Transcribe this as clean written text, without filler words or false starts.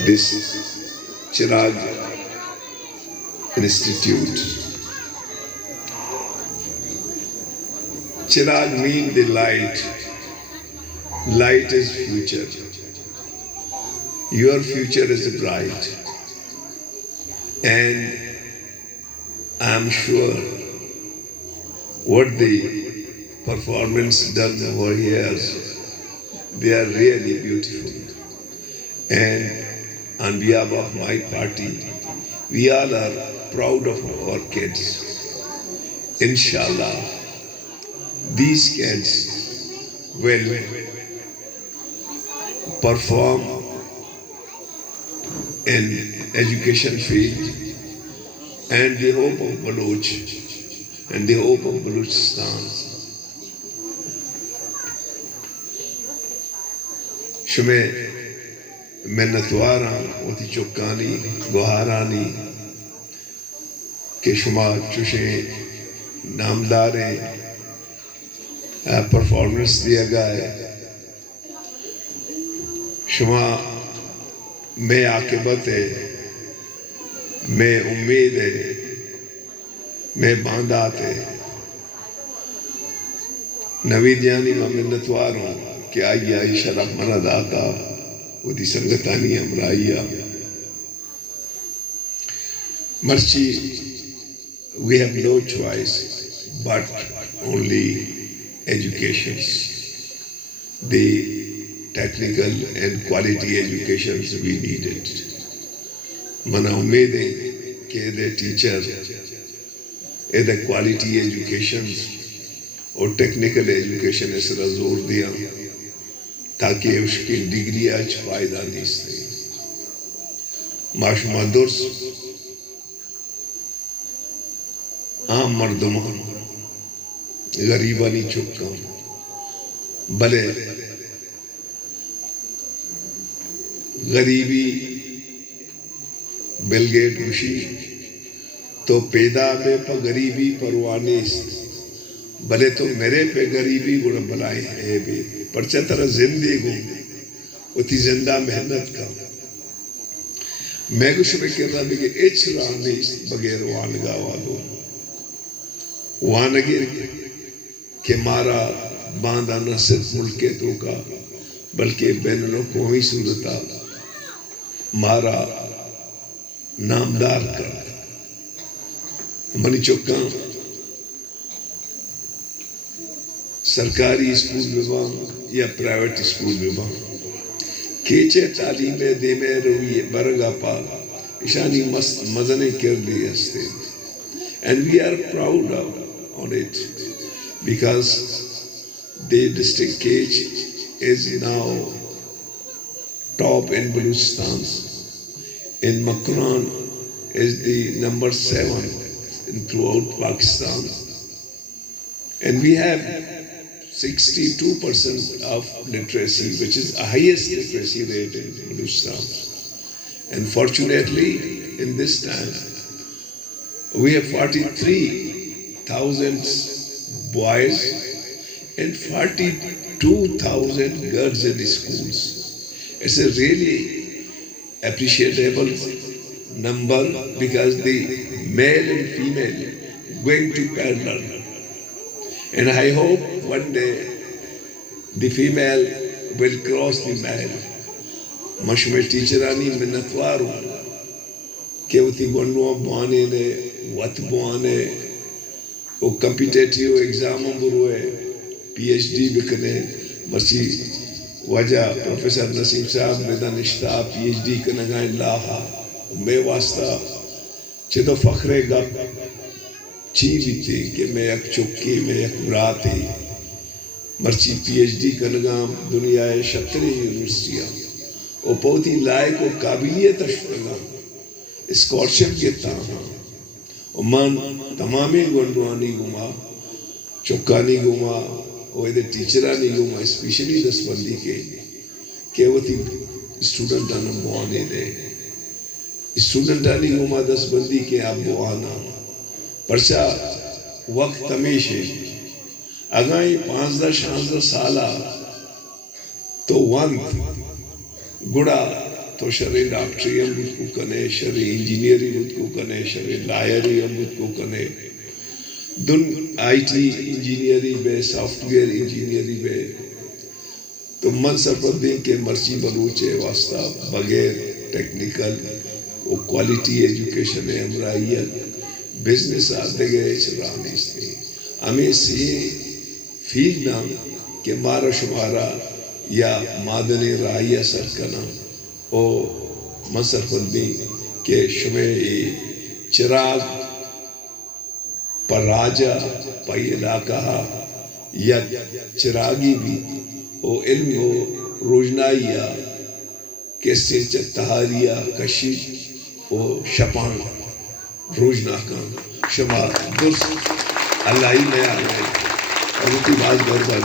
this Chirag Institute. Chirag means the light. Light is future. Your future is bright. And I'm sure what the performance done over here, they are really beautiful. And on behalf of my party, we all are proud of our kids. Inshallah, these kids will perform in education field, and the hope of Baloch and the hope of Balochistan. شمع منتوارا وتی چکانی گوہارانی کہ شما چوشیں نامداریں performance دیا گئے شما میں عاقبت ہے میں امید ہے میں باندات ہے نوید یعنی میں منتوار ہوں کہ آئی آئی شرف مرد آتا وہ دی سنگتانی امرائیہ مرچی we have no choice but only educations, the technical and quality educations we needed. منا امید ہے کہ دے ٹیچر دے کوالٹی ایجوکیشن اور ٹیکنیکل ایجوکیشن اس طرح زور دیا تاکہ اس کی ڈگری آج فائدہ نہیں سے معاشمہ درس عام مردمان غریبانی چکا بلے غریبی بل گیٹ گوشی تو پیدا میں پا غریبی پروانے بلے تو میرے پہ غریبی گوڑا بلائے ہیں بھی پرچہ طرح زندگی گو اتی زندہ محنت کا میں کچھ میں کہہ رہا بھی کہ اچھ رانے بغیر وانگا والو وانگی کہ مارا باندھا نہ صرف ملکے تو کا بلکہ بین الاقوامی صورتہ مارا نامدار کر منی چکا سرکاری اسکول میں وہاں یا پرائیویٹ اسکول میں وہاں کیچے تعلیم دے میں روی برگا پا اشانی مزنے کر دی ہستے and we are proud on it because the district Kech is now top in Balochistan. In Makran is the number 7 in throughout Pakistan. And we have 62% of literacy, which is the highest literacy rate in Balochistan. And fortunately, in this time, we have 43,000 boys and 42,000 girls in the schools. It's a really appreciable number because the male and female going to parallel. And I hope one day the female will cross the male. مشمع ٹیچرانی منتواروں کہ وہ تھی گنڈوں بوانے نے وط بوانے وہ competitive ایگزاموں بروئے P H D بکنے مرسی وجہ professor نسیم صاحب نے دانشتہ پی ایچ ڈی کنگائیں لاہا میں واسطہ چھے تو فخر گپ چی بھی تھی کہ میں ایک چکی میں ایک براتی مرچی پی ایچ ڈی کنگام دنیا شتری یونیورسٹیاں وہ بہت ہی لائق و قابلیت اشتگا اسکارشپ کے تاہاں اور من تمامی گنڈوانی گما چکانی گما وہ ادھر ٹیچرانی گما اسپیشلی دس بندی کے کہ وہ تھی اسٹوڈنٹ آنا بوانے دے اسٹوڈنٹ آنی گما دس بندی کے آپ بوانا پرچہ وقت ہمیشہ اگائی 15-16 سالہ تو وند گڑا تو شرع ڈاکٹری ہم بود کو کنے، شرع انجینئری بود کو کنے، شرع لائری ہم بود کو کنے، دن آئی ٹی انجینئری بے، سافٹ ویئر انجینئری بے، تو من سرپردین کے مرچی بلوچے واسطہ بغیر ٹیکنیکل وہ کوالٹی ایجوکیشن ہے امرائیت بزنس آتے گئے چرانی سے ہمیں سے فیلڈ نام کہ مارا شمارا یا مادن رائیہ سرکنا او من سرپردین کہ شمع چراغ پر راجہ پائی علاقہ یا چراغی بھی او علم و روشنائیہ کیسے چتہاریہ کشی او شپان روشنا کام شما درست اللہ ہی میں آئے اور ان کی باز